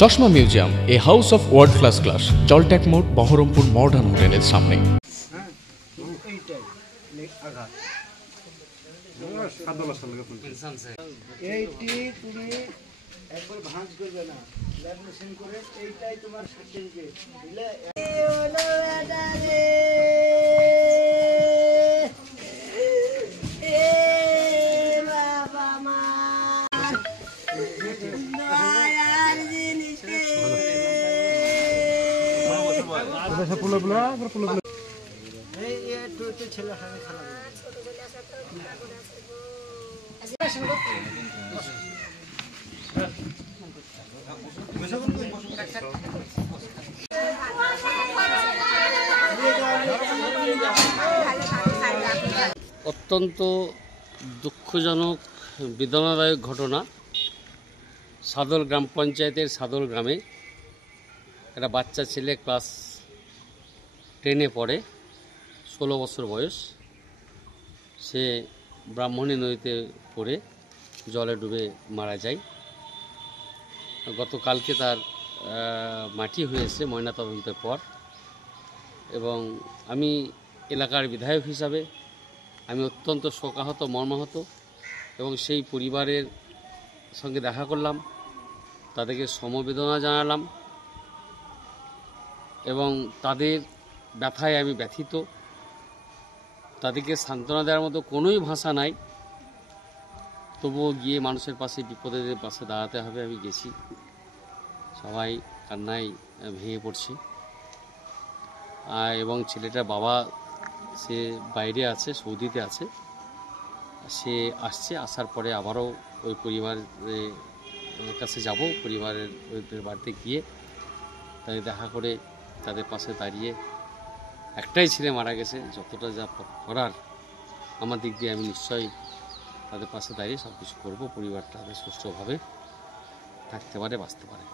চশমা museum, a house of world class, জলট্যাক মোড়, বহরমপুর মডার্ন হোটেলের সামনে। এইটি তুমি একবার ভাঁজ করবে না, ল্যামিনেশন করে এইটাই তোমার সার্টিফিকেট দিলে ছেলে খেলা অত্যন্ত দুঃখজনক বেদনাদায়ক ঘটনা। সাদল গ্রাম পঞ্চায়েতের সাদল গ্রামে একটা বাচ্চা ছেলে ক্লাস 10-এ পড়ে, 16 বছর বয়স। সে ব্রাহ্মণী নদীতে পড়ে জলে ডুবে মারা যায়। গতকালকে তার মাটি হয়েছে ময়নাতদন্তের পর, এবং আমি এলাকার বিধায়ক হিসাবে আমি অত্যন্ত শোকাহত, মর্মাহত, এবং সেই পরিবারের সঙ্গে দেখা করলাম, তাদেরকে সমবেদনা জানালাম, এবং তাদের ব্যথায় আমি ব্যথিত। তাদেরকে সান্ত্বনা দেওয়ার মতো কোনোই ভাষা নাই, তবুও গিয়ে মানুষের পাশে, বিপদের পাশে দাঁড়াতে হবে। আমি গেছি, সবাই কান্নায় ভেঙে পড়ছে। এবং ছেলেটার বাবা সে বাইরে আছে, সৌদিতে আছে। সে আসছে, আসার পরে আবারও ওই পরিবারের কাছে যাব, পরিবারের ওদের বাড়িতে গিয়ে তাদের দেখা করে তাদের পাশে দাঁড়িয়ে, একটাই ছেলে মারা গেছে, যতটা যা করার আমার দিক দিয়ে আমি নিশ্চয়ই তাদের পাশে দাঁড়িয়ে সব কিছু করবো, পরিবারটা সুস্থভাবে থাকতে পারে, বাঁচতে পারে।